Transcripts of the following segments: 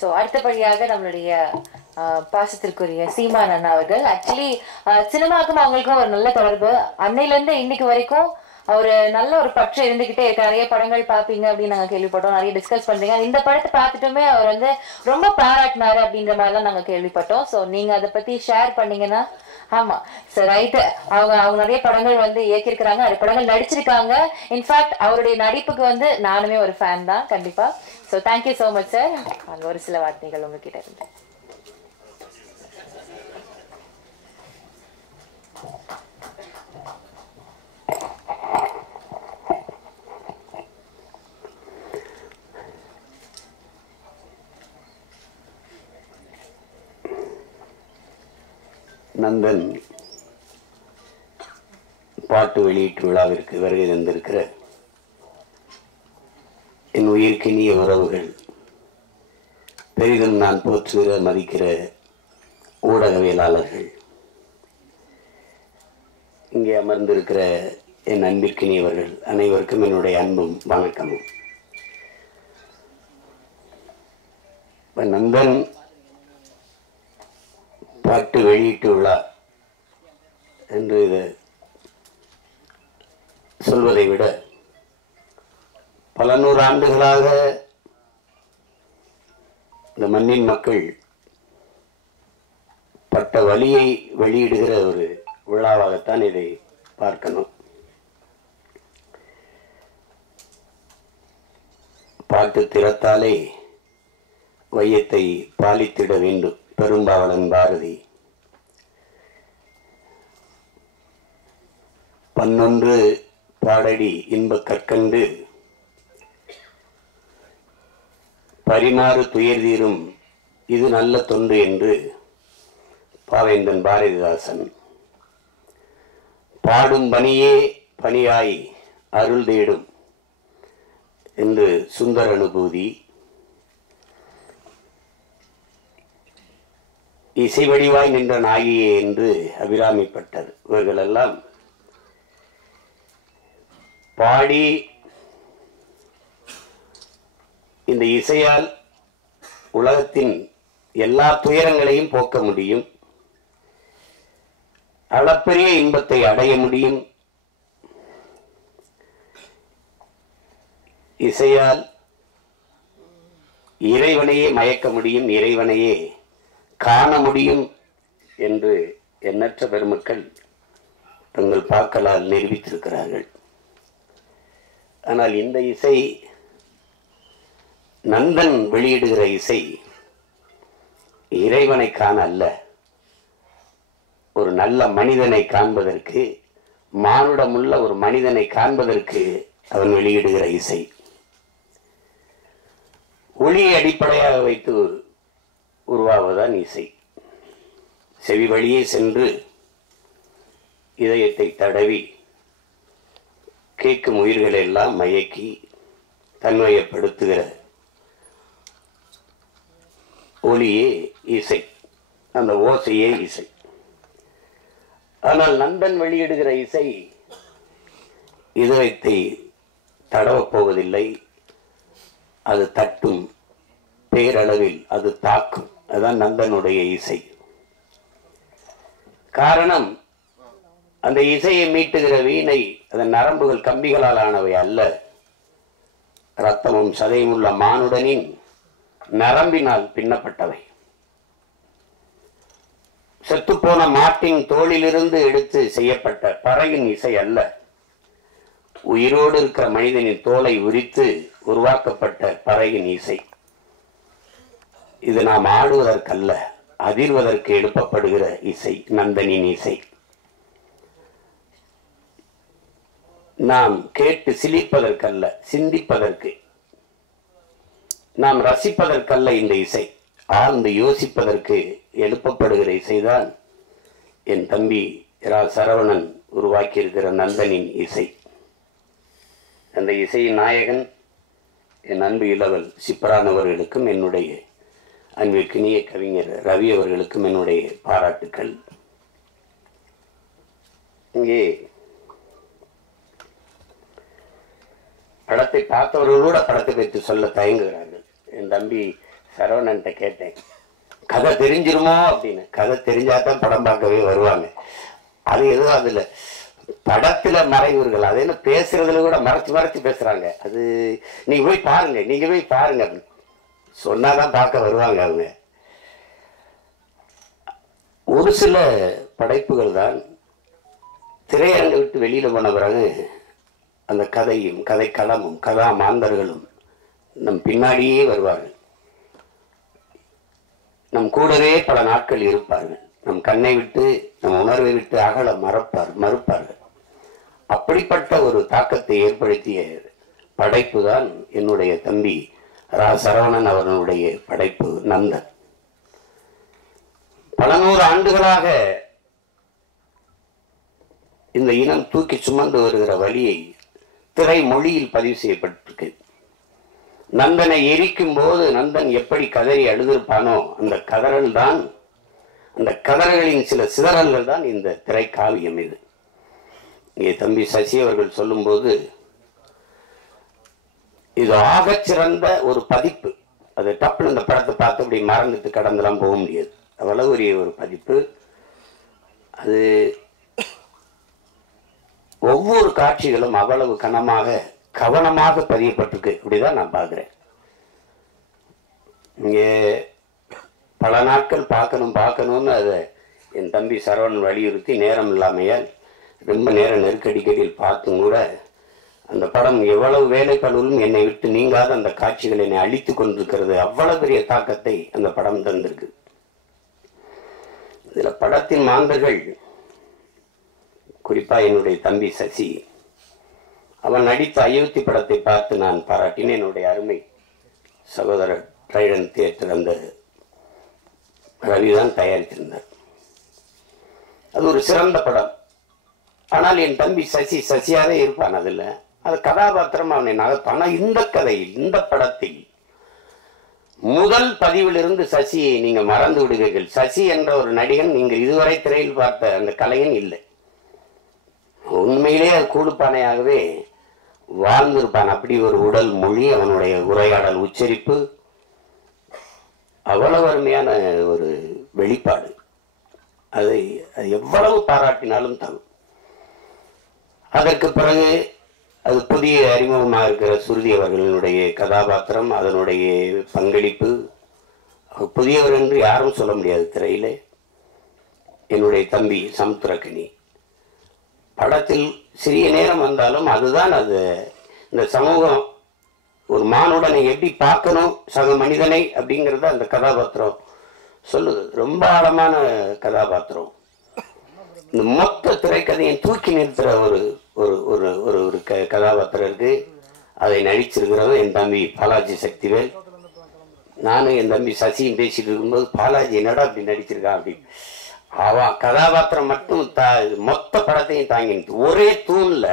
So அடுத்தபடியாக நம்மளுடைய பாசத்திற்குரிய சீமான் அண்ணா அவர்கள். ஆக்சுவலி சினிமாவுக்கும் அவங்களுக்கும் ஒரு நல்ல தொடர்பு. அன்னையிலேருந்து இன்னைக்கு வரைக்கும் ஒரு நல்ல ஒரு பற்று இருந்துகிட்டே இருக்கு. நிறைய படங்கள் பார்ப்பீங்க அப்படின்னு நாங்கள் கேள்விப்பட்டோம், நிறைய டிஸ்கஸ் பண்றீங்க. இந்த படத்தை பார்த்துட்டுமே அவர் வந்து ரொம்ப பாராட்டினாரு அப்படின்ற மாதிரிலாம் நாங்கள் கேள்விப்பட்டோம். ஸோ நீங்க அதை பத்தி ஷேர் பண்ணீங்கன்னா. ஆமா சார், ரைட்டு. அவங்க நிறைய படங்கள் வந்து இயக்கியிருக்கிறாங்க, நிறைய படங்கள் நடிச்சிருக்காங்க. இன்ஃபேக்ட் அவருடைய நடிப்புக்கு வந்து நானுமே ஒரு ஃபேன் தான் கண்டிப்பா. So thank you so much sir. அங்கே ஒரு சில வார்த்தைகள் உங்ககிட்ட இருந்து. நந்தன் பாட்டு வெளியீட்டு விழாவிற்கு வருகை தந்திருக்கிற என் உயிர்க்கினிய உறவுகள், பெரிதும் நான் போற்றுகிற மதிக்கிற ஊடகவியலாளர்கள், இங்கே அமர்ந்திருக்கிற என் அன்பிற்கினியவர்கள் அனைவருக்கும் என்னுடைய அன்பும் வணக்கமும். நந்தன் பாட்டு வெளியீட்டு விழா என்று இதை சொல்வதை விட பல நூறு ஆண்டுகளாக இந்த மண்ணின் மக்கள் பட்ட வலியை வெளியிடுகிற ஒரு விழாவாகத்தான் இதை பார்க்கணும். பாட்டு திறத்தாலே வையத்தை பாலித்திட வேண்டும் பெரும்பாவளன் பாரதி. பன்னொன்று பாடடி இன்ப கற்கண்டு பரிமாறு துயர் தீரும் இது நல்ல தொண்டு என்று பாவேந்தன் பாரதிதாசன். பாடும் பணியே பணியாய் அருள் தேடும் என்று சுந்தர அனுபூதி. இசை வடிவாய் நின்ற நாயியே என்று அபிராமிப்பட்டர். இவர்களெல்லாம் பாடி இந்த இசையால் உலகத்தின் எல்லா துயரங்களையும் போக்க முடியும், அளப்பரிய இன்பத்தை அடைய முடியும். இசையால் இறைவனையே மயக்க முடியும், இறைவனையே காண முடியும் என்று எண்ணற்ற பெருமக்கள் தங்கள் பாக்களால் நிரூபித்திருக்கிறார்கள். ஆனால் இந்த இசை, நந்தன் வெளியிடுகிற இசை, இறைவனை காண அல்ல, ஒரு நல்ல மனிதனை காண்பதற்கு, மானுடமுள்ள ஒரு மனிதனை காண்பதற்கு அவன் வெளியிடுகிற இசை. ஒளியை அடிப்படையாக வைத்து உருவாவதுதான் இசை. செவி வழியே சென்று இதயத்தை தடவி கேட்கும் உயிர்களை எல்லாம் மயக்கி தன்மையப்படுத்துகிற ஒளியே இசை, அந்த ஓசையே இசை. ஆனால் நந்தன் வெளியிடுகிற இசை இதயத்தை தடவப் போவதில்லை, அது தட்டும், பேரளவில் அது தாக்கும். அதுதான் நந்தனுடைய இசை. காரணம், அந்த இசையை மீட்டுகிற வீணை அதன் நரம்புகள் கம்பிகளால் ஆனவை அல்ல, இரத்தமும் சதையும் உள்ள மானுடனின் நரம்பினால் பின்னப்பட்டவை. செத்துப்போன மாட்டின் தோளிலிருந்து எடுத்து செய்யப்பட்ட பறையின் இசை அல்ல, உயிரோடு இருக்கிற மனிதனின் தோலை உரித்து உருவாக்கப்பட்ட பறையின் இசை. இது நாம் ஆடுவதற்கல்ல, அதிர்வதற்கு எழுப்பப்படுகிற இசை நந்தனின் இசை. நாம் கேட்டு சிலிப்பதற்கல்ல, சிந்திப்பதற்கு, நாம் ரசிப்பதற்கல்ல இந்த இசை, ஆழ்ந்து யோசிப்பதற்கு எழுப்பப்படுகிற இசைதான் என் தம்பி ரா சரவணன் உருவாக்கியிருக்கிற நந்தனின் இசை. அந்த இசையின் நாயகன் என் அன்பு இளவல் சிப்பரான் அவர்களுக்கும், என்னுடைய அன்பிற்கினிய கவிஞர் ரவி அவர்களுக்கும் என்னுடைய பாராட்டுக்கள். இங்கே படத்தை பார்த்தவர்களோட படத்தை பற்றி சொல்ல தயங்குகிறார்கள். என் தம்பி சரவணன்ட்ட கேட்டேன், கதை தெரிஞ்சிருமோ அப்படின்னு. கதை தெரிஞ்சாதான் படம் பார்க்கவே வருவாங்க. அது எதுவும் அதுல படத்துல மறைவுர்கள், அது என்ன பேசுறதுல கூட மறைச்சு மறைச்சு பேசுறாங்க. அது நீங்க போய் பாருங்க, நீங்க போய் பாருங்க அப்படின்னு சொன்னாதான் பார்க்க வருவாங்க அவங்க. ஒரு சில படைப்புகள் தான் திரையரங்கை விட்டு வெளியில போன பிறகு அந்த கதையும் கதைக்களமும் கதா மாந்தர்களும் நம் பின்னாடியே வருவார்கள். நம் கூடவே பல நாட்கள் இருப்பார்கள். நம் கண்ணை விட்டு நம் உணர்வை விட்டு அகல மறுப்பார்கள். அப்படிப்பட்ட ஒரு தாக்கத்தை ஏற்படுத்திய படைப்பு தான் என்னுடைய தம்பி ரா சரவணன் அவர்களுடைய படைப்பு நந்தன். பல நூறு ஆண்டுகளாக இந்த இனம் தூக்கி சுமந்து வருகிற வழியை திரை மொழியில் பதிவு செய்யப்பட்டிருக்கு. நந்தனை எரிக்கும் போது நந்தன் எப்படி கதறி அழுதிருப்பானோ அந்த கதறல் தான், அந்த கதறல்களின் சில சிதறல்கள் தான் இந்த திரைக்காவியம். இது இங்கே தம்பி சசி அவர்கள் சொல்லும்போது இது ஆகச் சிறந்த ஒரு பதிப்பு. அது டப்புன்னு இந்த படத்தை பார்த்து அப்படி மறந்துட்டு கடந்தெல்லாம் போக முடியாது. அவ்வளவு ஒரு பதிப்பு. அது ஒவ்வொரு காட்சிகளும் அவ்வளவு கவனமாக பதியப்பட்டிருக்கு. இப்படிதான் நான் பார்க்கிறேன். இங்கே பல நாட்கள் பார்க்கணும்னு அதை என் தம்பி சரவணன் வலியுறுத்தி நேரம் இல்லாமையால் ரொம்ப நேரம் நெருக்கடிக்கடியில் பார்த்தும் கூட அந்த படம் எவ்வளவு வேலைப்பளும் என்னை விட்டு நீங்காத அந்த காட்சிகள் என்னை அழித்து கொண்டிருக்கிறது. அவ்வளவு பெரிய தாக்கத்தை அந்த படம் தந்திருக்கு. இதுல படத்தின் மாந்தர்கள் குறிப்பா என்னுடைய தம்பி சசி, அவன் நடித்த அயோத்தி படத்தை பார்த்து நான் பாராட்டினேன். என்னுடைய அருமை சகோதரர் ட்ரைடன் தியேட்டர் அந்த ரவிதான் தயாரித்திருந்தார். அது ஒரு சிறந்த படம். ஆனால் என் தம்பி சசியாவே இருப்பான். அதுல அது கதாபாத்திரம் அவனை நகர்த்தான். ஆனால் இந்த கதையில், இந்த படத்தில் முதல் பதிவிலிருந்து சசியை நீங்க மறந்து விடுவீர்கள். சசி என்ற ஒரு நடிகன் நீங்கள் இதுவரை திரையில் பார்த்த அந்த கலைஞன் இல்லை. உண்மையிலே அது கூடுப்பானையாகவே வாழ்ந்திருப்பான். அப்படி ஒரு உடல் மொழி, அவனுடைய உரையாடல் உச்சரிப்பு அவ்வளவு அருமையான ஒரு வெளிப்பாடு. அதை எவ்வளவு பாராட்டினாலும் தகும். அதற்கு பிறகு அது புதிய அறிமுகமாக இருக்கிற சுருதி அவர்களுடைய கதாபாத்திரம், அதனுடைய பங்களிப்பு புதியவர் என்று யாரும் சொல்ல முடியாது திரையிலே. என்னுடைய தம்பி சமுத்திரக்கனி படத்தில் சிறிய நேரம் வந்தாலும் அதுதான் அது. இந்த சமூகம் ஒரு மானுடனை எப்படி பார்க்கணும், சக மனிதனை அப்படிங்கிறத அந்த கதாபாத்திரம் சொல்லுது. ரொம்ப ஆழமான கதாபாத்திரம். இந்த மொத்த திரைக்கதையை தூக்கி நிறுத்துற ஒரு ஒரு ஒரு ஒரு கதாபாத்திரம் இருக்கு. அதை நடிச்சிருக்கிறவன் என் தம்பி பாலாஜி சக்திவேல். நானும் என் தம்பி சசியும் பேசிட்டு இருக்கும்போது பாலாஜி என்னடா அப்படி நடிச்சிருக்கான் அப்படின்னு. அவன் கதாபாத்திரம் மட்டும் மொத்த படத்தையும் தாங்கி நிற்று. ஒரே தூண்ல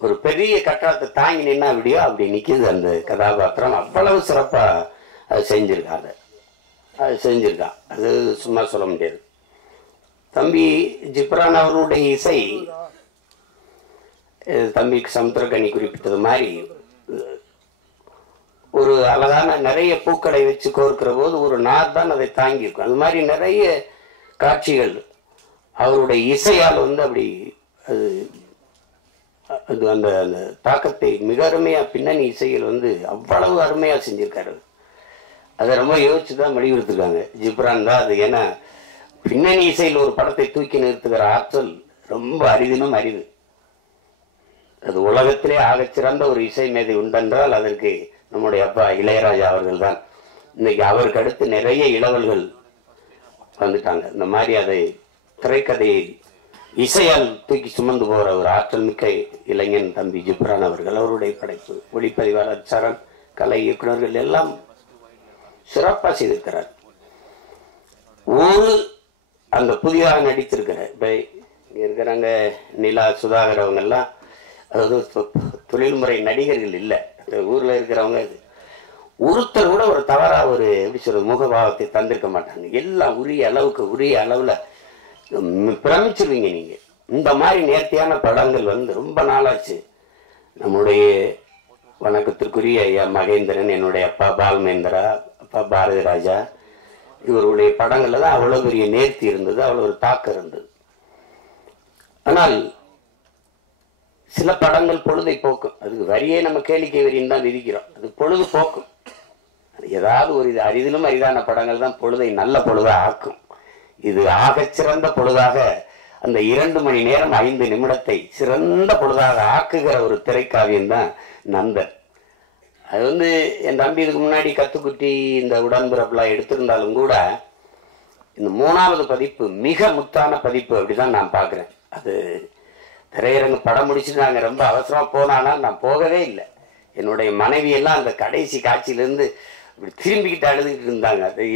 ஒரு பெரிய கட்டடத்தை தாங்கி நின்னா அப்படியோ அப்படி நிற்கிது அந்த கதாபாத்திரம். அவ்வளவு சிறப்பா அது செஞ்சிருக்காங்க. அது சும்மா சொல்ல முடியாது. தம்பி ஜிப்ரான் அவர்களுடைய இசை, தம்பிக்கு சமுத்திரக்கனி குறிப்பிட்டது மாதிரி ஒரு அழகான நிறைய பூக்களை வச்சு கோர்க்கிற போது ஒரு நார் தான் அதை தாங்கி இருக்கும். அது மாதிரி நிறைய காட்சிகள் அவருடைய இசையால் அப்படி அது அந்த அந்த தாக்கத்தை மிக அருமையா பின்னணி இசையில் அவ்வளவு அருமையா செஞ்சிருக்காரு. அதை ரொம்ப யோசிச்சு தான் வடிவெடுத்துருக்காங்க. ஜிப்ரான் தான் அது. ஏன்னா பின்னணி இசையில் ஒரு படத்தை தூக்கி நிறுத்துகிற ஆற்றல் ரொம்ப அரிதினும் அரிது. அது உலகத்திலே ஆகச்சிறந்த ஒரு இசை மேதை உண்டென்றால் அதற்கு நம்முடைய அப்பா இளையராஜா அவர்கள் தான். இன்னைக்கு அவருக்கு அடுத்து நிறைய இளவல்கள் வந்துட்டாங்க. இந்த மாதிரி அதை திரைக்கதையை இசையால் தூக்கி சுமந்து போகிற ஒரு ஆற்றல் மிக்க இளைஞன் தம்பி ஜிப்ரான் அவர்கள். அவருடைய படைப்பு, ஒளிப்பதிவாளர் சரண், கலை இயக்குநர்கள் எல்லாம் சிறப்பாக செய்திருக்கிறார். ஒரு அந்த புதிதாக நடித்திருக்கிற இப்போ இங்கே இருக்கிறாங்க நிலா சுதாகர் அவங்கெல்லாம், அதாவது தொழில்முறை நடிகர்கள் இல்லை. ஊரில் இருக்கிறவங்க ஒருத்தர் கூட ஒரு தவறாக ஒரு எப்படி சொல்றது முகபாவத்தை தந்திருக்க மாட்டாங்க. எல்லாம் உரிய அளவில் பிரமிச்சிருவீங்க நீங்கள். இந்த மாதிரி நேர்த்தியான படங்கள் ரொம்ப நாளாச்சு. நம்முடைய வணக்கத்திற்குரிய ஐயா மகேந்திரன், என்னுடைய அப்பா பால்மேந்திரா, அப்பா பாரதி ராஜா இவருடைய படங்கள்ல தான் அவ்வளவு பெரிய நேர்த்தி இருந்தது, அவ்வளவு ஒரு தாக்கம் இருந்தது. ஆனால் சில படங்கள் பொழுதை போக்கும். அதுக்கு வரியே நம்ம கேளிக்கை வரின்னு தான் விதிக்கிறோம். அது பொழுது போக்கும். அது ஏதாவது ஒரு இது அரிதிலும் அரிதான படங்கள் தான் பொழுதை நல்ல பொழுதா ஆக்கும். இது ஆகச் சிறந்த பொழுதாக அந்த 2 மணி நேரம் 5 நிமிடத்தை சிறந்த பொழுதாக ஆக்குகிற ஒரு திரைக்காவியம் தான் நந்தன். அது என் தம்பி இதுக்கு முன்னாடி கத்துக்குட்டி இந்த உடன்பிறப்புலாம் எடுத்திருந்தாலும் கூட இந்த 3வது பதிப்பு மிக முத்தான பதிப்பு அப்படிதான் நான் பார்க்குறேன். அது திரையரங்கு படம் முடிச்சுட்டு நாங்கள் ரொம்ப அவசரமாக போனானா நான் போகவே இல்லை. என்னுடைய மனைவி எல்லாம் அந்த கடைசி காட்சியிலேருந்து இப்படி திரும்பிக்கிட்டு அழுதுகிட்டு இருந்தாங்க. அது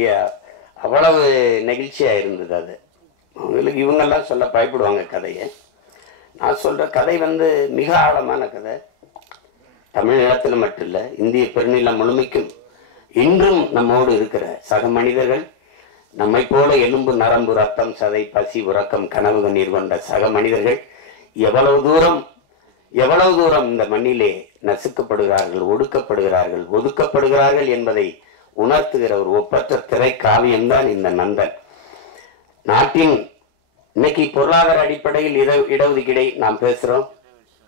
அவ்வளவு நெகிழ்ச்சியாக இருந்தது. அது அவங்களுக்கு இவங்கெல்லாம் சொல்ல பயப்படுவாங்க கதையை. நான் சொல்கிற கதை மிக ஆழமான கதை. தமிழ் நிலத்தில் மட்டும் இல்லை, இந்திய பெருநிலம் முழுமைக்கும் இன்றும் நம்மோடு இருக்கிற சக மனிதர்கள், நம்மை போல எலும்பு நரம்பு ரத்தம் சதை பசி உறக்கம் கனவு கண்ணீர் கொண்ட சக மனிதர்கள் எவ்வளவு தூரம் இந்த மண்ணிலே நசுக்கப்படுகிறார்கள், ஒடுக்கப்படுகிறார்கள், ஒதுக்கப்படுகிறார்கள் என்பதை உணர்த்துகிற ஒரு ஒப்பற்ற திரை காவியம்தான் இந்த நந்தன். நாட்டின் இன்னைக்கு பொருளாதார அடிப்படையில் இடஒதுக்கீடை நாம் பேசுறோம்,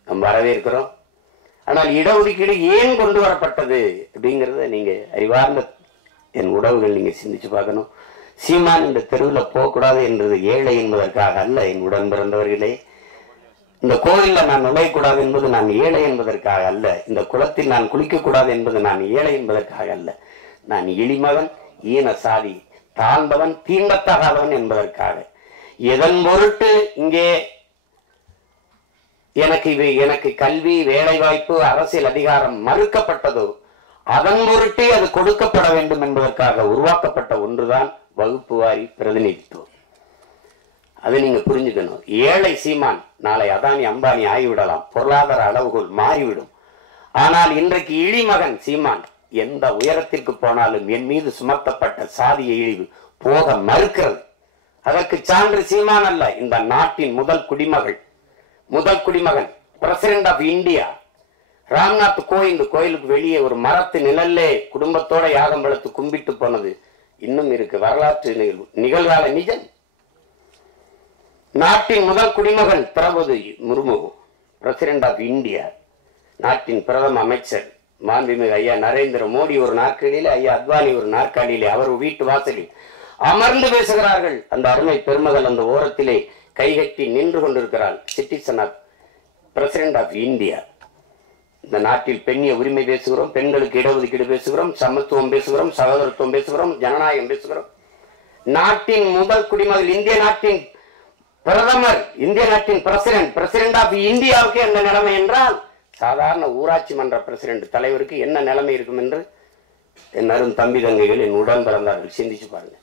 நாம் வரவேற்கிறோம். ஆனால் இடஒதுக்கீடு ஏன் கொண்டு வரப்பட்டது அப்படிங்கிறத நீங்க அறிவார்ந்த என் உறவுகள் நீங்க சிந்திச்சு பார்க்கணும். சீமான் இந்த தெருவில் போகக்கூடாது என்றது ஏழை என்பதற்காக அல்ல. என் உடன் பிறந்தவர்களே, இந்த கோவில்ல நான் நுழையக்கூடாது என்பது நான் ஏழை என்பதற்காக அல்ல. இந்த குளத்தில் நான் குளிக்கக்கூடாது என்பது நான் ஏழை என்பதற்காக அல்ல. நான் இழிமகன், ஈன சாதி, தாழ்ந்தவன், தீண்டத்தகாதவன் என்பதற்காக. எதன் பொருட்டு இங்கே எனக்கு கல்வி, வேலை வாய்ப்பு, அரசியல் அதிகாரம் மறுக்கப்பட்டதோ அதன் பொருட்டே அது கொடுக்கப்பட வேண்டும் என்பதற்காக உருவாக்கப்பட்ட ஒன்றுதான் வகுப்பு வாரி பிரதிநிதித்துவம். அதை நீங்க புரிஞ்சுக்கணும். ஏழை சீமான் நாளை அதானி அம்பானி ஆகிவிடலாம், பொருளாதார அளவுகோல் மாறிவிடும். ஆனால் இன்றைக்கு இழிமகன் சீமான் எந்த உயரத்திற்கு போனாலும் என் மீது சுமத்தப்பட்ட சாதிய இழிவு போக மறுக்கிறது. அதற்கு சான்று சீமான் அல்ல, இந்த நாட்டின் முதல் குடிமகன் பிரசிடென்ட் ஆஃப் இந்தியா ராம்நாத் கோயிலுக்கு வெளியே ஒரு மரத்து நிழல்லே குடும்பத்தோட யாகம் வளர்த்து கும்பிட்டு போனது இன்னும் இருக்கு. வரலாற்று நிகழ்கால நிஜம். நாட்டின் முதல் குடிமகன் Droupadi Murmu president of India, நாட்டின் பிரதம அமைச்சர் மாண்புமிகு ஐயா நரேந்திர மோடி ஒரு நாற்காலியிலே, ஐயா அத்வானி ஒரு நாற்காலியிலே அவர் வீட்டு வாசலில் அமர்ந்து பேசுகிறார்கள். அந்த அருமை பெருமகள் அந்த ஓரத்திலே கைகட்டி நின்று கொண்டிருக்கிறாள். Citizen of president of India. இந்த நாட்டில் பெண்ணிய உரிமை பேசுகிறோம், பெண்களுக்கு இடஒதுக்கீடு பேசுகிறோம், சமத்துவம் பேசுகிறோம், சகோதரத்துவம் பேசுகிறோம், ஜனநாயகம் பேசுகிறோம். நாட்டின் முதல் குடிமகள், இந்திய நாட்டின் பிரதமர், இந்திய நாட்டின் பிரசிடென்ட் ஆஃப் இந்தியாவுக்கு என்ன நிலைமை என்றால் சாதாரண ஊராட்சி மன்ற பிரசிடென்ட் தலைவருக்கு என்ன நிலைமை இருக்கும் என்று என் அரும் தம்பி தங்கைகள், என் உடன் பிறந்தார்கள் சிந்திச்சு பாருங்க.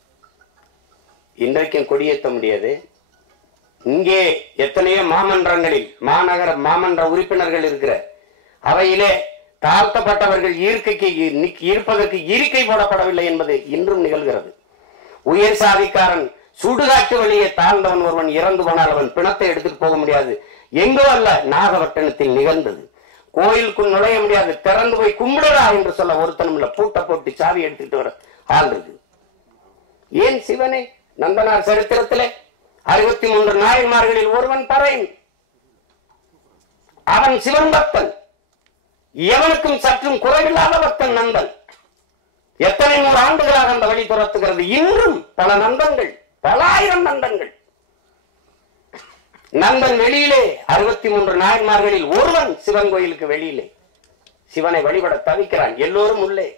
இன்றைக்கும் கொடியேற்ற முடியாது. இங்கே எத்தனையோ மாமன்றங்களில் மாநகர மாமன்ற உறுப்பினர்கள் இருக்கிற அவையிலே தாழ்த்தப்பட்டவர்கள் இருப்பதற்கு இருக்கை போடப்படவில்லை என்பது இன்றும் நிகழ்கிறது. உயர் சாதிக்காரன் சுடுகாட்டு வழியே தாழ்ந்தவன் ஒருவன் இறந்து போனால் அவன் பிணத்தை எடுத்துட்டு போக முடியாது. எங்கோ அல்ல, நாகப்பட்டினத்தில் நிகழ்ந்தது. கோயிலுக்குள் நுழைய முடியாது, திறந்து போய் கும்பிடுறா என்று சொல்ல ஒருத்தனும் இல்ல. பூட்டை போட்டு சாவி எடுத்துட்டு வர ஆள் இருக்கு. ஏன் சிவனே நந்தனார் சரித்திரத்திலே 63 நாயன்மார்களில் ஒருவன் பறையன். அவன் சிவன் பக்தன், எவனுக்கும் சற்றும் குறைவில்லாத பக்தன் நந்தன். எத்தனை 100 ஆண்டுகளாக அந்த வழி துரத்துகிறது. இன்றும் பல நந்தன்கள், பல ஆயிரம் நந்தன்கள். நந்தன் வெளியிலே 63 நாயன்மார்களில் ஒருவன் சிவன் கோயிலுக்கு வெளியிலே சிவனை வழிபட தவிக்கிறான். எல்லோரும் உள்ளே.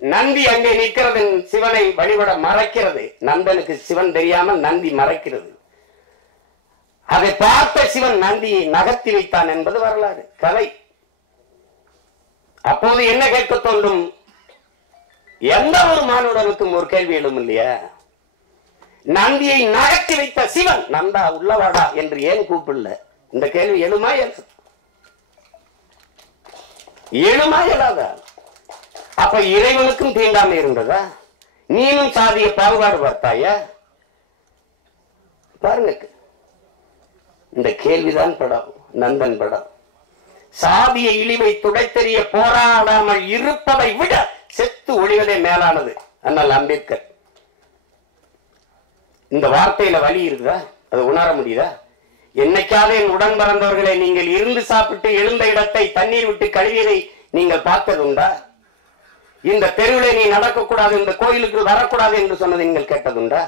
நந்தி அங்கே நிற்கிறது, சிவனை வழிபட மறைக்கிறது. நந்தனுக்கு சிவன் தெரியாமல் நந்தி மறைக்கிறது. அதை பார்த்த சிவன் நந்தியை நகர்த்தி வைத்தான் என்பது வரலாறு, கதை. அப்போது என்ன கேட்க தோன்றும்? எந்த ஒரு மானுடனுக்கும் ஒரு கேள்வி எழும் இல்லையா? நந்தியை நகர்த்தி வைத்த சிவன் நந்தா உள்ளவாடா என்று ஏன் கூப்பிடல? இந்த கேள்வி எழுமா எழாதா? அப்ப இறைவனுக்கும் தீண்டாமை இருந்ததா? நீனும் சாதிய பாகுபாடு பார்த்தாயா? பாருங்க, இந்த கேள்விதான் படம், நந்தன் படம். சாதிய இழிவை துடைத்தெறிய போராடாமல் இருப்பதை விட செத்து ஒளிவதே மேலானது. அண்ணல் அம்பேத்கர். இந்த வார்த்தையில வலி இருக்குதா? அதை உணர முடியுதா? என்னைக்காவது என் உடன் பிறந்தவர்களை நீங்கள் இருந்து சாப்பிட்டு எழுந்த இடத்தை தண்ணீர் விட்டு கழுவியதை நீங்கள் பார்த்தது உண்டா? இந்த தெருவிலே நீ நடக்கக்கூடாது, இந்த கோயிலுக்கு வரக்கூடாது என்று சொன்னதை நீங்கள் கேட்டதுண்டா?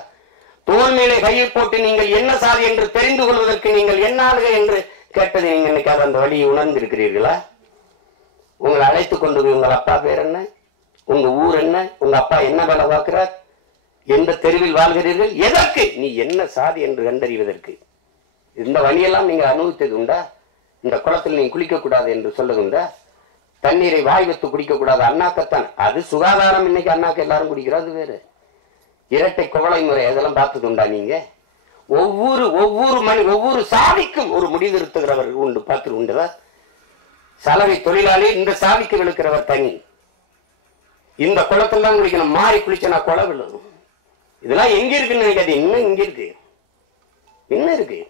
தோல் மேலே கையை போட்டு நீங்கள் என்ன சாதி என்று தெரிந்து கொள்வதற்கு நீங்கள் என்ன ஆளுக என்று கேட்டதை நீங்கள் என்னைக்காவது அந்த வழியை உணர்ந்து இருக்கிறீர்களா? உங்களை அழைத்து கொண்டு போய் உங்கள் அப்பா பேர் என்ன, உங்க ஊர் என்ன, உங்க அப்பா என்ன வேலை பார்க்கிறார், எந்த தெருவில் வாழ்கிறீர்கள், எதற்கு, நீ என்ன சாதி என்று கண்டறிவதற்கு இந்த வழியெல்லாம் நீங்கள் அனுபவித்தது உண்டா? இந்த குளத்தில் நீ குளிக்க கூடாது என்று சொல்வது உண்டா? தண்ணீரை வாய் வைத்து குடிக்க கூடாது, அண்ணாக்கத்தான். அது சுகாதாரம். இன்னைக்கு அண்ணாக்க எல்லாரும் குடிக்கிறது வேறு. இரட்டை குவளை முறை அதெல்லாம் பார்த்தது உண்டா? நீங்க ஒவ்வொரு சாதிக்கும் ஒரு முடிவெடுத்துகிறவர் உண்டு, பார்த்து உண்டுதா? சலவை தொழிலாளி இந்த சாதிக்கு விழுக்கிறவர் தனி. இந்த குளத்தில் தான் குளிக்கணும், மாறி குளிச்சனா குளம் விழும். இதெல்லாம் எங்க இருக்குன்னு நினைக்காது. இன்னும் இங்க இருக்கு, இன்னும் இருக்கு.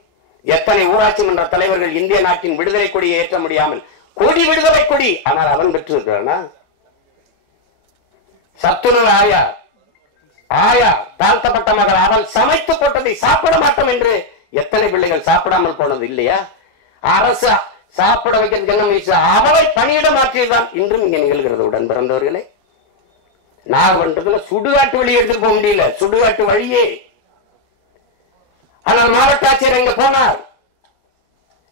எத்தனை ஊராட்சி மன்ற தலைவர்கள் இந்திய நாட்டின் விடுதலை கொடியை ஏற்ற முடியாமல், கொடி விடுதலை கொடி, ஆனால் அவன் பெற்று இருக்கிறானா? சத்துணவு ஆயா தாழ்த்தப்பட்ட மகள், அவள் சமைத்து போட்டதை சாப்பிட மாட்டோம் என்று எத்தனை பிள்ளைகள் சாப்பிடாமல் போனது இல்லையா? அரசு சாப்பிட வைக்கிறதுக்கு என்ன முயற்சி? அவளை பணியிட மாற்றியதுதான் இன்றும் இங்க நிகழ்கிறது. உடன் பிறந்தவர்களே, நாகப்பட்டினத்துல சுடுகாட்டு வழி எடுத்துட்டு போக முடியல, சுடுகாட்டு வழியே. ஆனால் மாவட்ட ஆட்சியர் எங்க போனார்?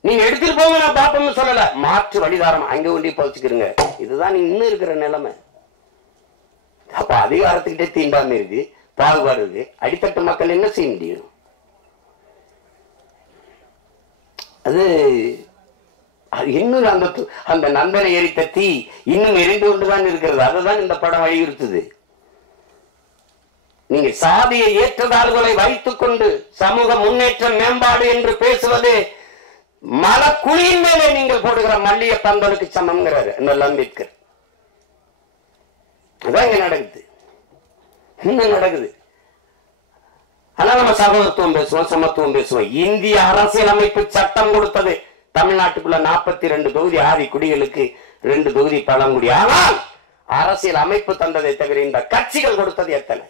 நீங்க எடுத்துட்டு போங்க, நான் பாப்போம்னு சொல்லல. மாற்று வழிதாரம் அங்க ஒண்டி போச்சுக்கிறீங்க. இதுதான் இன்னும் இருக்கிற நிலைமை. அப்ப அதிகாரத்துக்கிட்டே தீண்டாம இருக்கு, பாகுபாடு இருக்கு. அடித்தட்டு மக்கள் என்ன செய்ய முடியும்? அது இன்னும் அந்த நண்பனை எரித்த தீ இன்னும் எரிந்து கொண்டுதான் இருக்கிறது. அதுதான் இந்த படம் வலியுறுத்துது. நீங்க சாதியை ஏற்றதாள்களை வைத்துக் கொண்டு சமூக முன்னேற்றம் மேம்பாடு என்று பேசுவது மலக்குழியின் மேலே நீங்கள் போடுகிற மல்லிய பந்தலுக்கு சமம்ங்கிறாரு இந்த அம்பேத்கர். அதான் இங்க நடக்குது, இன்னும் நடக்குது. ஆனா நம்ம சகோதரத்துவம் பேசுவோம், சமத்துவம் பேசுவோம். இந்திய அரசியலமைப்பு சட்டம் கொடுத்தது தமிழ்நாட்டுக்குள்ள 42 தொகுதி ஆதி குடிகளுக்கு, 2 தொகுதி பழங்குடி. ஆனால் அரசியல் அமைப்பு தந்ததை தவிர இந்த கட்சிகள் கொடுத்தது எத்தனை?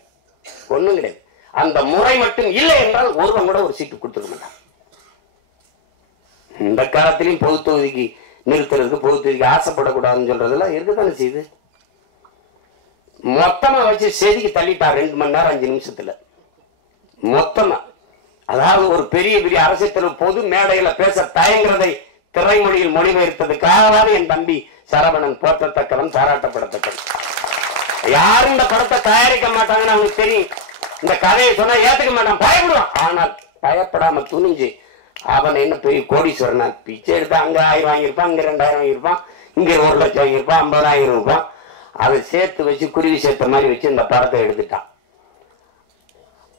ஒண்ணும் கிடையாது. அந்த முறை மட்டும் இல்லை என்றால் ஒருவன் கூட ஒரு சீட்டு கொடுத்துக்க மாட்டான். இந்த காலத்திலையும் பொது தொகுதிக்கு நிறுத்துறதுக்கு, பொது தொகுதிக்கு ஆசைப்படக்கூடாதுன்னு சொல்றதெல்லாம் இருக்குதானே செய்யுது. மொத்தமா வச்சு செதுக்கி தள்ளிட்டா 2 மணி நேரம் 5 நிமிஷத்துல மொத்தமா. அதாவது ஒரு பெரிய பெரிய அரசியல் பொது மேடையில பேச தயங்குறதை திரைமொழியில் மொழிபெயர்த்ததுக்காக என் தம்பி சரவணன் போற்றத்தக்கவன், பாராட்டப்படத்தக்கவன். யாரும் இந்த படத்தை தயாரிக்க மாட்டாங்கன்னு அவனுக்கு தெரியும். இந்த கதையை சொன்னா ஏத்துக்க மாட்டான், பயப்படுவான். ஆனால் பயப்படாம துணிஞ்சு அவன் என்ன பெரிய கோடீஸ்வரனா, பிச்சை எடுத்து அங்க 1000 வாங்கியிருப்பான், இங்க 2000 வாங்கியிருப்பான், இங்க 1 லட்சம் வாங்கியிருப்பான், 50,000 இருப்பான். அதை சேர்த்து வச்சு குருவி சேர்த்த மாதிரி வச்சு இந்த படத்தை எடுத்துட்டான்.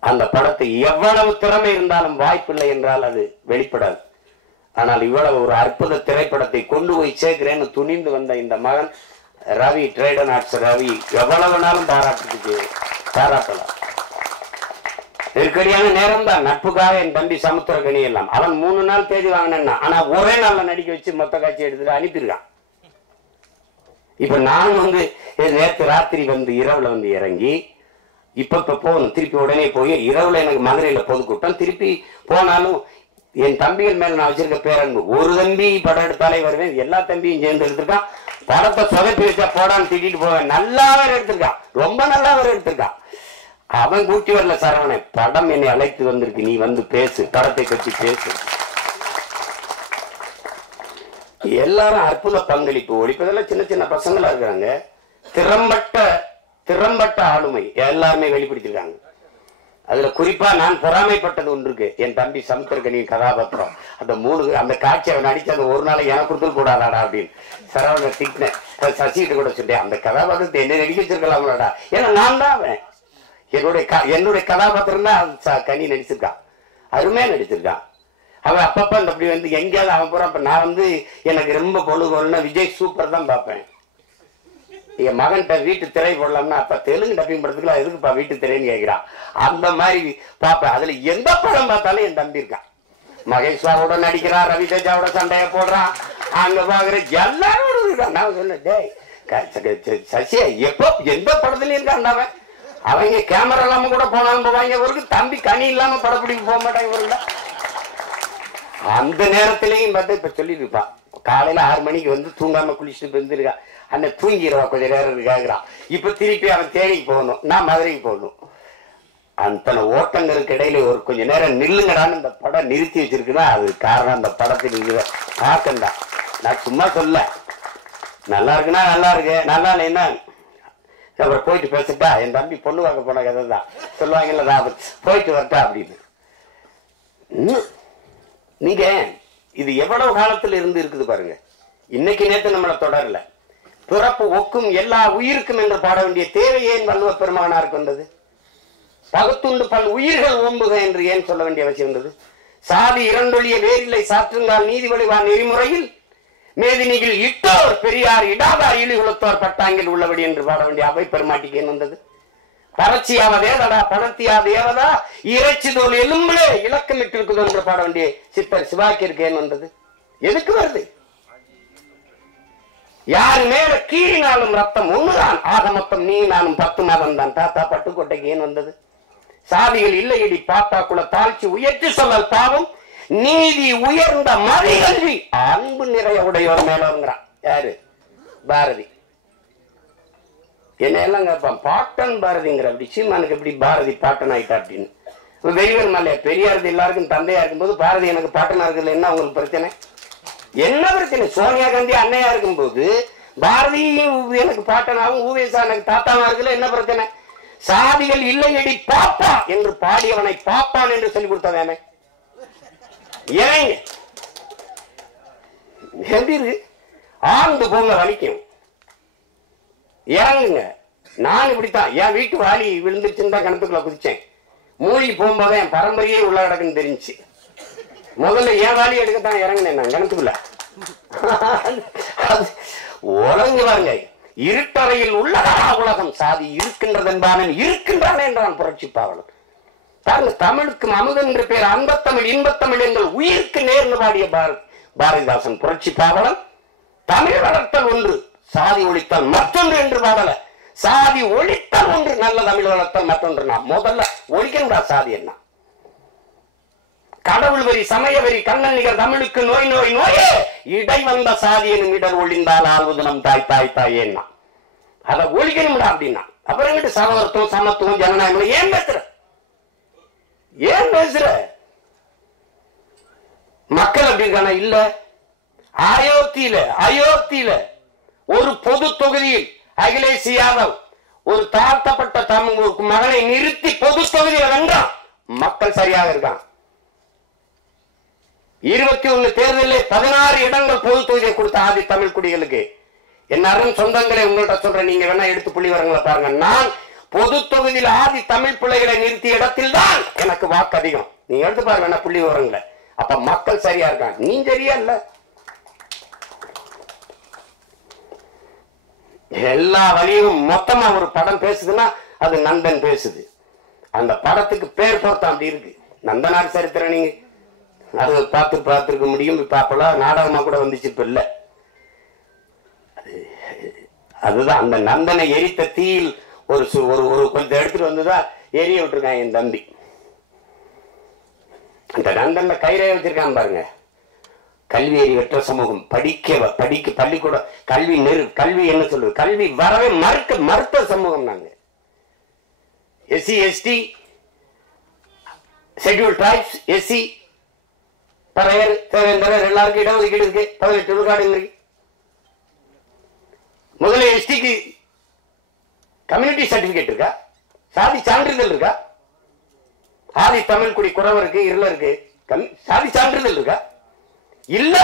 அந்த படத்தை எவ்வளவு திறமை இருந்தாலும் வாய்ப்பில்லை என்றால் அது வெளிப்படாது. ஆனால் இவ்வளவு ஒரு அற்புத திரைப்படத்தை கொண்டு போய் சேர்க்கிறேன்னு துணிந்து வந்த இந்த மகன் ரவி, ட்ரேடன் ஆர்ட்ஸ் ரவி, எவ்வளவு நாளும் பாராட்டலாம். நெருக்கடியான நேரம் தான். நட்புக்காக என் தம்பி சமுத்திரகனி எல்லாம் அவன் 3 நாள் தேதி வாங்கினா, ஆனா ஒரே நாள்ல நடிக்க வச்சு மொத்த காட்சி எடுத்துட்டு அனுப்பியிருக்கான். இப்ப நான் நேற்று ராத்திரி இரவுல இறங்கி இப்ப போகணும், திருப்பி உடனே போய் இரவுல எனக்கு மதுரையில பொதுக்கூட்டம். திருப்பி போனாலும் என் தம்பிகள் மேல நான் வச்சிருக்க பேரன்பு. ஒரு தம்பி படம் எடுத்தாலே வருவேன், எல்லா தம்பியும் சேர்ந்து எடுத்திருக்கான். படத்தை சொதப்பி வச்சா போடான்னு திட்டிட்டு போவேன். நல்லா வேற எடுத்திருக்கான், ரொம்ப நல்லா வேற எடுத்திருக்கான். அவன் கூட்டி வரல சரவணை, படம் என்னை அழைத்து வந்திருக்கு, நீ பேசு, படத்தை பற்றி பேசு. எல்லாரும் அற்புத பங்களிப்பு. ஒழிப்பதெல்லாம் சின்ன சின்ன பசங்களா இருக்காங்க. திறம்பட்ட ஆளுமை எல்லாருமே வெளிப்படுத்திருக்காங்க. அதுல குறிப்பா நான் பொறாமைப்பட்டது ஒன்று இருக்கு. என் தம்பி சமுத்திரகனியின் கதாபாத்திரம், அந்த காட்சி அவன் நடிச்ச அந்த ஒரு நாளை எனக்கு கொடுத்து கூடாதாடா அப்படின்னு சரவண திட்டினேன். சசிகிட்ட கூட சொல்லிட்டேன், அந்த கதாபாத்திரத்தை என்ன நடிக்க வச்சிருக்கலாம்லடா. ஏன்னா நான் தான் அவன், என்னுடைய கதாபாத்திரம் தான் கனி நடிச்சிருக்கான், அருமையா நடிச்சிருக்கான். அவன் அப்பப்ப அப்படி எங்கேயாவது அவன் போறான். அப்ப நான் எனக்கு ரொம்ப பொழுதுன்னா விஜய் சூப்பர் தான் பார்ப்பேன். என் மகன்கிட்ட வீட்டு திரை போடலாம்னா, அப்ப தெலுங்கு டப்பிங் படத்துக்குலாம் எதுக்குப்பா வீட்டு திரைன்னு கேட்கிறான். அந்த மாதிரி பார்ப்பேன். அதுல எந்த படம் பார்த்தாலும் என் தம்பி இருக்கான். மகேஸ்வரோட நடிக்கிறான், ரவிதேஜாவோட சண்டைய போடுறான், அங்க பாக்குற எல்லாரும் இருக்கான். நான் சொன்னேன், டேய் சசியா எப்போ எந்த படத்துலயும் இருக்காண்டாவன். அவங்க கேமரா இல்லாம கூட போனாலும் போவாங்க. இவருக்கு தம்பி கனி இல்லாம படப்பிடிக்க போக மாட்டாங்க இவருல. அந்த நேரத்திலையும் பார்த்து இப்ப சொல்லிட்டு இருப்பான், காலையில 6 மணிக்கு வந்து தூங்காம குளிச்சுட்டு வந்துருக்கா, அண்ணன் தூங்கிடுவா கொஞ்ச நேரம் இருக்காங்கிறான். இப்ப திருப்பி அவன் தேனிக்கு போகணும், நான் மதுரைக்கு போகணும். அத்தனை ஓட்டங்களுக்கு இடையில ஒரு கொஞ்ச நேரம் நில்லுங்கடான்னு இந்த படம் நிறுத்தி வச்சிருக்குன்னா அது காரணம் அந்த படத்தில் இருக்கிற ஆக்கண்டா. நான் சும்மா சொல்ல, நல்லா இருக்குன்னா நல்லா இருக்கு, நல்லா இல்லைன்னா அப்புறம் போயிட்டு பேசிட்டா. என் தம்பி பொண்ணு வாங்க போன கதை தான் சொல்லுவாங்கல்ல, நான் போயிட்டு வரட்டா அப்படின்னு. நீங்க இது எவ்வளவு காலத்துல இருந்து இருக்குது பாருங்க. இன்னைக்கு நேற்று நம்மளை தொடரல. பிறப்பு ஒக்கும் எல்லா உயிருக்கும் என்று பாட வேண்டிய தேவை ஏன் வள்ளுவ பெருமானாருக்கு வந்தது? பகுத்துண்டு பல் உயிர்கள் ஓம்புக என்று ஏன் சொல்ல வேண்டிய அவசியம் வந்தது? சாதி இரண்டொழிய வேறில்லை சாற்றுங்கால் நீதி வழிவான் நெறிமுறையில் மேதினிகள் இட்டோர் பெரியார் இடாதார் இழிகுலத்தோர் பட்டாங்கில் உள்ளபடி என்று பாட வேண்டிய அவை பெருமாட்டிக்கு ஏன் வந்தது? பறச்சியாவதேதடா பணத்தியாதேவதா இறைச்சி தோல் எலும்புலே இலக்கமிட்டு இருக்குது என்று பாட வேண்டிய சித்தர் சிவாக்கிற்கு ஏன் வந்தது? எதுக்கு வருது? யார் மேல கீறினாலும் ரத்தம் ஒண்ணுதான், ஆக மொத்தம் நீ நானும் 10 மாதம் தான். தாத்தா பட்டுக்கோட்டைக்கு ஏன் வந்தது? சாதிகள் இல்லையடி பாப்பாக்குள்ள தாழ்ச்சி உயர்த்தி சொல்லல் பாவம் நீதி உயர்ந்த மதிகல்வி அன்பு நிறைய உடையோர் மேலங்கிறான். யாரு? பாரதி. என்ன எல்லாம் கேட்பான், பாட்டன் பாரதிங்கிற. அப்படி சீமானுக்கு எப்படி பாரதி பாட்டன் ஆயிட்டா அப்படின்னு. வெறிவர் மல்லையா பெரியாரது எல்லாருக்கும் தந்தையா இருக்கும்போது பாரதி எனக்கு பாட்டனா இருக்குல்ல, என்ன உங்களுக்கு பிரச்சனை? என்ன பிரச்சனை? சோனியா காந்தி அன்னையா இருக்கும்போது பாரதி எனக்கு பாட்டனாவும் ஊவேசா எனக்கு தாத்தாவா இருக்குல்ல, என்ன பிரச்சனை? சாதிகள் இல்லையடி பாப்பா என்று பாடியவனை பாப்பான் என்று சொல்லி கொடுத்தவன் எப்படி இருக்கு? ஆழ்ந்து போங்க வலிக்கும், இறங்குங்க. நான் இப்படித்தான் என் வீட்டு வாலி விழுந்துச்சுன்னு தான் கிணத்துக்குள்ள குதிச்சேன். மூழ்கி போகும்போது என் பரம்பரையே உள்ள கிடக்குன்னு தெரிஞ்சு முதல்ல என் வாலி எடுக்கத்தான் இறங்கினேன் நான் கிணத்துக்குள்ள. உலங்கு பாருங்க, இருட்டறையில் உள்ளதா உலகம் சாதி இருக்கின்றது என்பானன் இருக்கின்றானே என்றான் புரட்சி பாவலன். பாருங்க, தமிழுக்கு அமுதன் என்ற பேர் அன்பத்தமிழ் இன்பத்தமிழ் எங்கள் உயிருக்கு நேர்ந்து பாடிய பாரதிதாசன் புரட்சி பாவலன். தமிழ் வளர்த்தல் ஒன்று, சாதி ஒழித்தல் மற்றொன்று என்று பாடல. சாதி ஒழித்தல் ஒன்று, நல்ல தமிழ் வளர்த்தல் மற்றொன்று. நான் முதல்ல ஒழிக்கணும்டா சாதி என்ன. கடவுள் வரி சமய வரி கண்ணன் நிகர் தமிழுக்கு நோய் நோய் நோயே இடை வந்த சாதி எனும் இடர் ஒழிந்தால் ஆள்வது நம் தாய் தாய் தாயேன்னா அதை ஒழிக்கணும்டா அப்படின்னா. அப்புறம் எங்கிட்ட சகோதரத்துவம் சமத்துவம் ஜனநாயகம் ஏன் பேசுற? ஏன் பேசுற? மக்கள் அப்படி இருக்கான இல்ல. அயோத்தியில ஒரு பொது தொகுதியில் அகிலேஷ் யாதவ் ஒரு தாழ்த்தப்பட்ட தமிழ் மகனை நிறுத்தி பொது தொகுதியில் வென்றான். மக்கள் சரியாக இருக்கான். 21 தேர்தலில் 16 இடங்கள் பொது தொகுதியை கொடுத்த ஆதி தமிழ் குடிகளுக்கு. என்னாரும் சொந்தங்களை உங்கள்கிட்ட சொல்றேன், நீங்க வேணா எடுத்து புள்ளி வரங்களை பாருங்க. நான் பொது தொகுதியில் ஆதி தமிழ் பிள்ளைகளை நிறுத்திய இடத்தில் தான் எனக்கு வாக்கு அதிகம். நீங்க எடுத்து பாருங்க வேணா புள்ளி வரங்களை. அப்ப மக்கள் சரியா இருக்காங்க, நீ சரியா இல்ல. எல்லா வழியும் மொத்தமா ஒரு படம் பேசுதுன்னா அது நந்தன் பேசுது. அந்த படத்துக்கு பேர் பொருத்தம் அப்படி இருக்கு. நந்தனார் சரித்திரம் நீங்க அது பார்த்திருக்க முடியும். இப்ப அப்பெல்லாம் நாடகமா கூட வந்துச்சு, இப்ப இல்ல. அதுதான் அந்த நந்தனை எரித்த தீயில் ஒரு கொஞ்சம் எடுத்துட்டு வந்துதான் எரிய விட்டுருக்கான் என் தம்பி. அந்த நந்தன்ல கயிறை வச்சிருக்கான் பாருங்க. கல்வி அறிவற்ற சமூகம், படிக்க பள்ளிக்கூடம் கல்வி என்ன சொல்றது, கல்வி வரவே மறுத்த சமூகம் நாங்க. SC ST schedule tribes SC Paraiyar Devendrar எல்லாருக்கும் இடஒதுக்கீடு இருக்கு. 18 விழுக்காடு இருக்கு. முதல்ல எஸ்டிக்கு கம்யூனிட்டி சர்டிபிகேட் இருக்கா? சாதி சான்றிதழ் இருக்கா? ஆதி தமிழ் குடி குறவருக்கு இருளருக்கு சாதி சான்றிதழ் இருக்கா? இல்ல.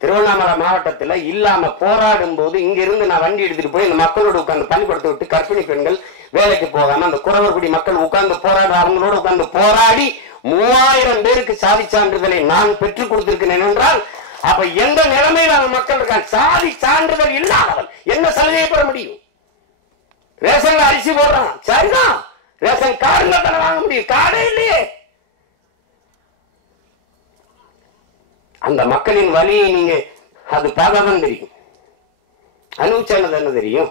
திருவண்ணாமலை மாவட்டத்தில் இல்லாம போராடும் போது இங்க இருந்து நான் வண்டி எடுத்துட்டு போய் இந்த மக்களோட உட்கார்ந்து பள்ளிக்கூடத்தை விட்டு கர்ப்பிணி பெண்கள் வேலைக்கு போகாம அந்த குறவர் குடி மக்கள் உட்கார்ந்து அவங்களோட உட்கார்ந்து போராடி 3000 பேருக்கு சாதி சான்றிதழை நான் பெற்றுக் கொடுத்திருக்கிறேன் என்றால் அப்ப எந்த நிலைமையில் அந்த மக்கள் இருக்காங்க? சாதி சான்றிதழ் இல்லாதவன் என்ன சலுகையை பெற முடியும்? ரேஷன்ல அரிசி போடுறான், சரிதான். ரேஷன் கார்டுல தானே வாங்க முடியும், கார்டே இல்லையே. அந்த மக்களின் வலியை நீங்க அது பார்த்தாதான் தெரியும். அனுபவிச்சானது என்ன தெரியும்?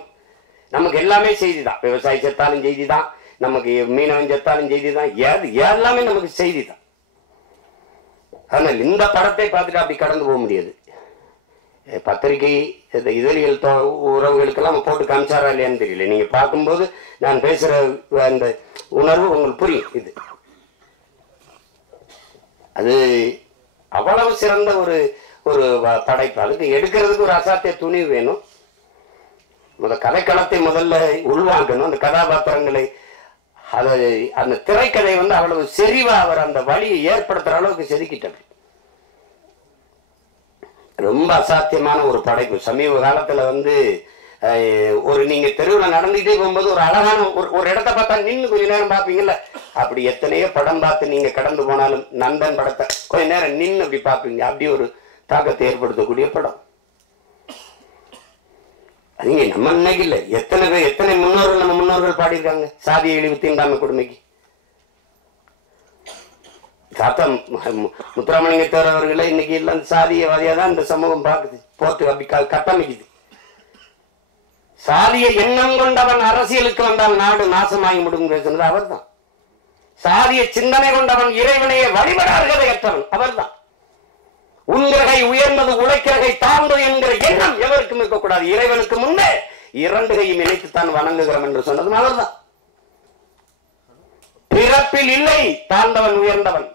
நமக்கு எல்லாமே செய்தி தான். விவசாயி செத்தாலும் செய்தி தான், நமக்கு மீனவன் செத்தாலும் செய்தி தான், எல்லாமே நமக்கு செய்தி தான். ஆனால் இந்த படத்தை பார்த்துட்டு அப்படி கடந்து போக முடியாது. பத்திரிகை இந்த இதழியல் உறவுகளுக்கெல்லாம் போட்டு காமிச்சாரா இல்லையான்னு தெரியல. நீங்க பார்க்கும்போது நான் பேசுற அந்த உணர்வு உங்களுக்கு புரியும். இது அது அவ்வளவு சிறந்த ஒரு ஒரு படைப்பு. அதுக்கு எடுக்கிறதுக்கு ஒரு அசாத்திய துணிவு வேணும். கதைக்களத்தை முதல்ல உள்வாங்கணும். அந்த கதாபாத்திரங்களை அந்த திரைக்கதை அவ்வளவு செறிவா அவர் அந்த வழியை ஏற்படுத்துற அளவுக்கு செதுக்கிட்டார். ரொம்ப அசாத்தியமான ஒரு படைப்பு. சமீப காலத்துல ஒரு நீங்க தெருவில் நடந்துகிட்டே போகும்போது ஒரு அழகான ஒரு இடத்த பார்த்தா நின்று கொஞ்ச நேரம் பார்ப்பீங்கல்ல, அப்படி எத்தனையோ படம் பார்த்து நீங்க கடந்து போனாலும் நந்தன் படத்தை கொஞ்ச நேரம் நின்று அப்படி பார்ப்பீங்க. அப்படி ஒரு தாக்கத்தை ஏற்படுத்தக்கூடிய படம். நீங்க நம்ம இன்னைக்கு இல்ல, எத்தனை முன்னோர்கள் நம்ம முன்னோர்கள் பாடியிருக்காங்க சாதிய இழிவு தீண்டாமை கொடுமைக்கு. தாத்தா முத்துராமலிங்க தேவர் அவர்களே இன்னைக்கு இல்ல, அந்த சாதியவாதியா தான் இந்த சமூகம் பார்க்குது, போட்டு அப்படி கட்டமைக்குது. சாதிய எண்ணம் கொண்டவன் அரசியலுக்கு வந்தால் நாடு நாசமாகி முடியும் பேசுனது அவர் தான். சாதிய சிந்தனை கொண்டவன் இறைவனையே வழிபடாதவன் அவர் தான். உன்கிரகை உயர்ந்தது உழைக்கிறகை தாழ்ந்தது என்கிற எண்ணம் எவருக்கும் இருக்கக்கூடாது. இறைவனுக்கு முன்னே இரண்டு கையும் இணைத்துத்தான் வணங்குகிறோம் என்று சொன்னதும் அவர் தான். பிறப்பில் இல்லை தாழ்ந்தவன் உயர்ந்தவன்.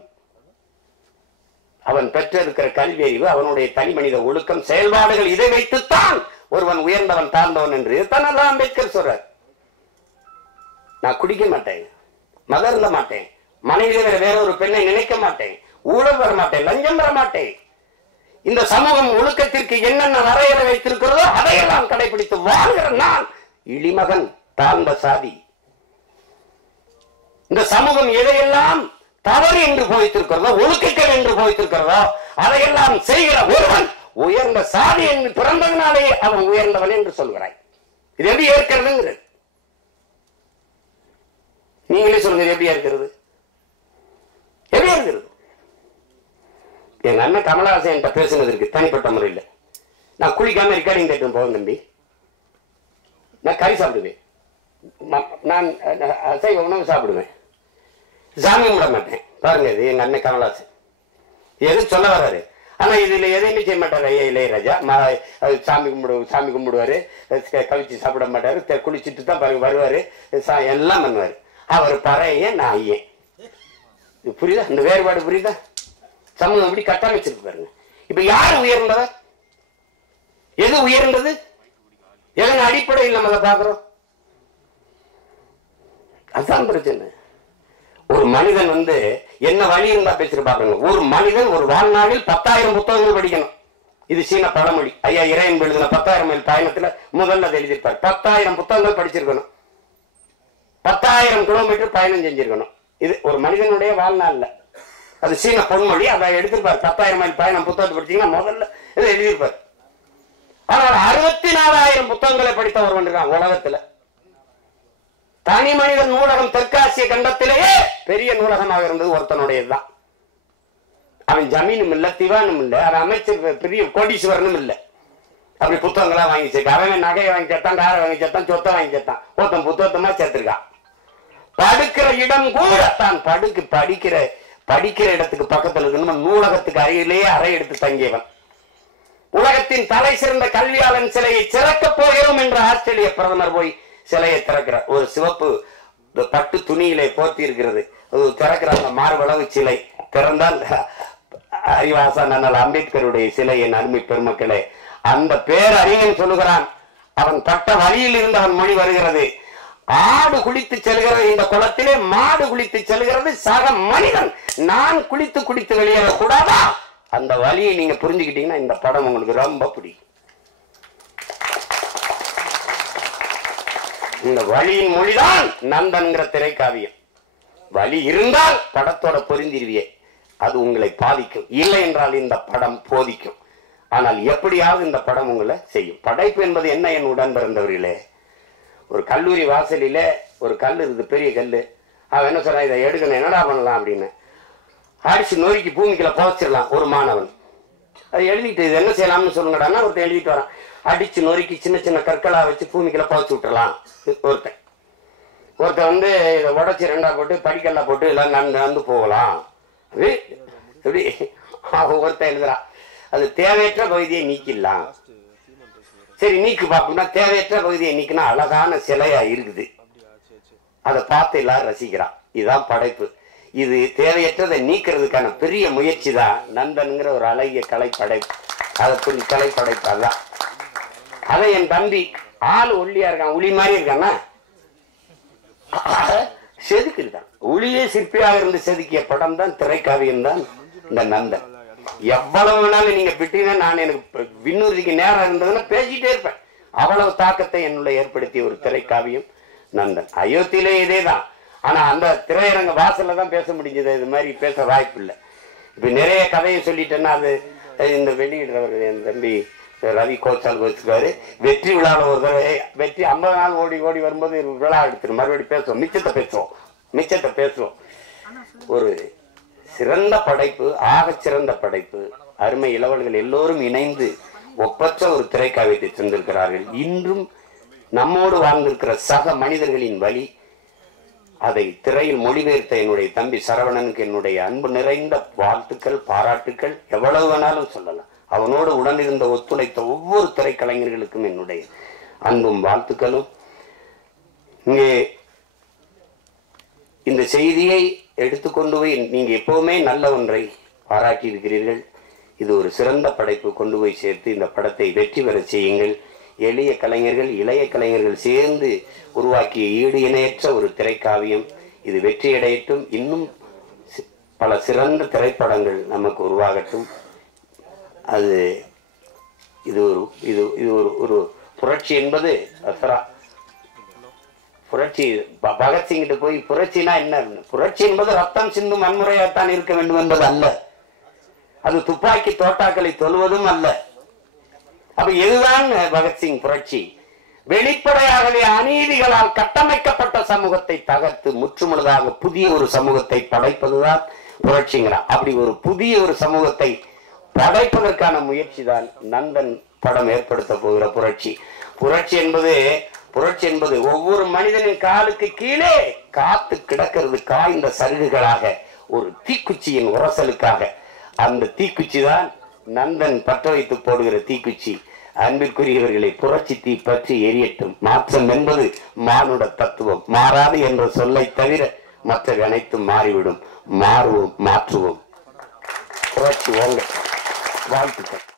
அவன் பெற்றிருக்கிற கல்வி அறிவு, அவனுடைய தனி மனித ஒழுக்கம், செயல்பாடுகள், இதை வைத்துத்தான் ஒருவன் உயர்ந்தவன் தாழ்ந்தவன் என்று தான் அம்பேத்கர் சொல்றார். நான் குடிக்க மாட்டேன், மதர்ந்த மாட்டேன், மனைவியை வேற ஒரு பெண்ணை நினைக்க மாட்டேன், ஊழல் வர மாட்டேன், லஞ்சம் வர மாட்டேன். இந்த சமூகம் ஒழுக்கத்திற்கு என்னென்ன வரையறை வைத்திருக்கிறதோ அதையெல்லாம் கடைபிடித்து வாழ்கிற நான் இளிமகன், தாழ்ந்த சாதி. இந்த சமூகம் எதையெல்லாம் தவறு என்று போய்த்திருக்கிறதோ, ஒழுக்கங்கள் என்று போய்த்திருக்கிறதோ அதையெல்லாம் செய்கிற ஒருவன் உயர்ந்த சாதி என்று பிறந்ததினாலே அவன் உயர்ந்தவன் என்று சொல்கிறாய். இது எப்படி ஏற்கிறது? நீங்களே சொல்லுங்க, எப்படி இருக்கிறது? எப்படி இருக்கிறது? எங்க அண்ணன் கமலஹாசன் என்கிட்ட பேசுனதற்கு தனிப்பட்ட முறையில் நான் குளிக்காம ரெக்கார்டிங் கேட்டு போவேன் தம்பி. நான் கறி சாப்பிடுவேன், நான் அசைவ உணவு சாப்பிடுவேன், சாமி கும்பிட மாட்டேன். பாருங்க, இது எங்க அண்ணன் கமலஹாசன் எது சொல்ல வர்றாரு. ஆனா இதுல எதையுமே செய்ய மாட்டாரு. ஐயா இளையராஜா சாமி கும்பிடுவாரு, கவிச்சு சாப்பிட மாட்டாரு, குளிச்சுட்டு தான் வருவாரு, எல்லாம் பண்ணுவாரு. அவர் பறைய நான் ஐயன். புரியுதா? இந்த வேறுபாடு புரியுதா? சமூகம் எப்படி கட்டமைச்சிருக்கு பாருங்க. இப்ப யார் உயர்ந்தவர்? எது உயர்ந்தது? எதன் அடிப்படையில் நம்ம அதை பார்க்கிறோம்? அதுதான் பிரச்சனை. ஒரு மனிதன் என்ன வழி இருந்தா பேசிருப்பாங்க. ஒரு மனிதன் ஒரு வாழ்நாளில் 10,000 புத்தகங்கள் படிக்கணும். இது சீன பழமொழி. ஐயா இறையன் எழுதின 10,000 மைல் பயணத்துல முதல்ல அதை எழுதியிருப்பார். 10,000 புத்தகங்கள் படிச்சிருக்கணும், 10,000 கிலோமீட்டர் பயணம் செஞ்சிருக்கணும். இது ஒரு மனிதனுடைய வாழ்நாள்ல. அது சீன பொன்மொழி. அதை எடுத்திருப்பார். 10,000 மைல் பயணம் புத்தகத்தை படிச்சீங்கன்னா முதல்ல இதை எழுதியிருப்பார். ஆனால் 64,000 புத்தகங்களை படித்த ஒருவன் இருக்கான் உலகத்துல. தனி மனித நூலகம் தெற்காசிய கண்டத்திலேயே பெரிய நூலகமாக இருந்தது ஒருத்தனுடையதுதான். அவன் ஜமீனும் இல்ல, திவானும் இல்ல, அவன் அமைச்சர் பெரிய கோடீஸ்வரனும் இல்ல. அப்படி புத்தகங்களா வாங்கி சேர்க்க. அவன் நகையை வாங்கி சேர்த்தான், காரை வாங்கி சேர்த்தான், சொத்தை வாங்கி சேர்த்தான். ஒருத்தன் புத்தகத்தமா சேர்த்திருக்கான். படுக்கிற இடம் கூட தான் படிக்கிற இடத்துக்கு பக்கத்தில் இருக்கணும். நூலகத்துக்கு அருகிலேயே அறை எடுத்து தங்கியவன். உலகத்தின் தலை சிறந்த கல்வியாளன் சிலையை திறக்க போகிறோம் என்று ஆஸ்திரேலிய பிரதமர் போய் சிலையை திறக்கிறார். ஒரு சிவப்பு பட்டு துணியிலே போர்த்தி இருக்கிறது. திறக்கிற அந்த மார்பளவு சிலை திறந்தால் அறிவாசன் அண்ணல் அம்பேத்கருடைய சிலை. என் அருமை பெருமக்களே, அந்த பேரறிஞன் சொல்லுகிறான், அவன் பட்ட வழியில் இருந்து அவன் மொழி வருகிறது. ஆடு குளித்து செல்கிறது இந்த குளத்திலே, மாடு குளித்து செல்கிறது சக மனிதன். நான் குளித்து வெளியேறக்கூடாதா? அந்த வழியை நீங்க புரிஞ்சுக்கிட்டீங்கன்னா இந்த படம் உங்களுக்கு ரொம்ப பிடிக்கும். இந்த வழியின் மொழிதான் நந்தன்கிற திரைக்காவியம். வழி இருந்தால் படத்தோட பொருந்திருவியே, அது உங்களை பாதிக்கும். இல்லை என்றால் இந்த படம் போதிக்கும். ஆனால் எப்படியாவது இந்த படம் உங்களை செய்யும். படைப்பு என்பது என்ன? என் உடன் பிறந்தவர்களே, ஒரு கல்லூரி வாசலில ஒரு கல் இருக்குது, பெரிய கல். அவன் என்ன சொல்றான், இதை எடுக்கணும், என்னடா பண்ணலாம் அப்படின்னு. அடிச்சு நொறுக்கி பூமிக்குள்ள புதைச்சிடலாம் ஒரு மாணவன். அதை எழுதிட்டு இது என்ன செய்யலாம்னு சொல்லுங்கடான்னா ஒருத்தர் எழுதிட்டு வரான். அடிச்சு நொறுக்கி சின்ன சின்ன கற்களா வச்சு பூமிக்குள்ள புதைச்சு விட்டுறலாம். ஒருத்தன் வந்து இதை உடச்சி ரெண்டா போட்டு படிக்கல்லா போட்டு எல்லாம் நடந்து போகலாம். அது எப்படி ஒருத்தன் எழுதுறான், அது தேவையற்ற பகுதியை நீக்கிடலாம். சரி நீக்கு பார்க்கணும்னா தேவையற்ற பகுதியை நீக்கினா அழகான சிலையா இருக்குது, அதை பார்த்து எல்லாரும் ரசிக்கிறான். இதுதான் படைப்பு. இது தேவையற்றதை நீக்கிறதுக்கான பெரிய முயற்சி தான் நந்தன்கிற ஒரு அழகிய கலை படைப்பு. அதை கலை படைப்பு அதான். அதை என் தம்பி ஆள் ஒல்லியா இருக்கான், உளி மாதிரி இருக்கான்னா செதுக்கு இருக்கான். உளியே சிற்பியாக இருந்து செதுக்கிய படம் தான் திரைக்காவியம் தான் இந்த நந்தன். எவ்வளவு வேணாலும் நீங்க விட்டீங்கன்னா நான் எனக்கு விண்ணூர்திக்கு நேரம் இருந்ததுன்னா பேசிட்டே இருப்பேன். அவ்வளவு தாக்கத்தை என்னுள்ள ஏற்படுத்திய ஒரு திரைக்காவியம் நந்தன். அயோத்தியிலே இதேதான். ஆனா அந்த திரையரங்க வாசல்ல தான் பேச முடிஞ்சது, இது மாதிரி பேச வாய்ப்பு இல்லை. இப்ப நிறைய கதையை சொல்லிட்டேன்னா அது இந்த வெளியிடுறவர் என் தம்பி ரவி கோச்சால் வச்சுக்காரு. வெற்றி விழாவில் ஒரு தடவை வெற்றி 50 நாள் ஓடி ஓடி வரும்போது விழா எடுத்துரு மறுபடியும் பேசுவோம், மிச்சத்தை பேசுவோம். ஒரு சிறந்த படைப்பு, ஆக சிறந்த படைப்பு. அருமை இளவல்கள் எல்லோரும் இணைந்து ஒப்பற்ற ஒரு திரைக்காவியத்தை தந்திருக்கிறார்கள். இன்றும் நம்மோடு வாழ்ந்திருக்கிற சக மனிதர்களின் வழி அதை திரையில் மொழிபெயர்த்த என்னுடைய தம்பி சரவணனுக்கு என்னுடைய அன்பு நிறைந்த வாழ்த்துக்கள், பாராட்டுக்கள். எவ்வளவு வேணாலும் சொல்லலாம். அவனோடு உடனிருந்த ஒத்துழைத்த ஒவ்வொரு திரைக்கலைஞர்களுக்கும் என்னுடைய அன்பும் வாழ்த்துக்களும். இங்கே இந்த செய்தியை எடுத்துக்கொண்டு போய் நீங்க எப்பவுமே நல்ல ஒன்றை பாராட்டி இருக்கிறீர்கள். இது ஒரு சிறந்த படைப்பு. கொண்டு போய் சேர்த்து இந்த படத்தை வெற்றி பெற செய்யுங்கள். எளிய கலைஞர்கள், இளைய கலைஞர்கள் சேர்ந்து உருவாக்கிய ஈடு இணையற்ற ஒரு திரைக்காவியம். இது வெற்றியடையட்டும். இன்னும் பல சிறந்த திரைப்படங்கள் நமக்கு உருவாகட்டும். அது இது ஒரு இது இது ஒரு ஒரு புரட்சி என்பது புரட்சி. பகத்சிங்கிட்ட போய் புரட்சினா என்ன, புரட்சி என்பது ரத்தம் சிந்தும் வன்முறையாகத்தான் இருக்க வேண்டும் என்பது அல்ல. அது துப்பாக்கி தோட்டாக்களை தொழுவதும் அல்ல. அப்ப இதுதான் பகத்சிங் புரட்சி. வெளிப்படையாகவே அநீதிகளால் கட்டமைக்கப்பட்ட சமூகத்தை தகர்த்து முற்றுமுழுதாக புதிய ஒரு சமூகத்தை படைப்பதுதான் புரட்சிங்கிறான். அப்படி ஒரு புதிய ஒரு சமூகத்தை படைப்பதற்கான முயற்சி தான் நந்தன் படம் ஏற்படுத்த போகிற புரட்சி. புரட்சி என்பது ஒவ்வொரு மனிதனின் காலுக்கு கீழே காத்து கிடக்கிறது காய்ந்த சருகுகளாக, ஒரு தீக்குச்சியின் உரசலுக்காக. அந்த தீக்குச்சி தான் நந்தன் பற்ற வைத்து போடுகிற தீக்குச்சி. அன்பிற்குரியவர்களை, புரட்சி தீ பற்றி எரியட்டும். மாற்றம் என்பது மானுட தத்துவம். மாறாது என்ற சொல்லை தவிர மற்ற அனைத்தும் மாறிவிடும். மாறுவோம், மாற்றுவோம். புரட்சி ஓங்க. வாழ்த்துக்கள்.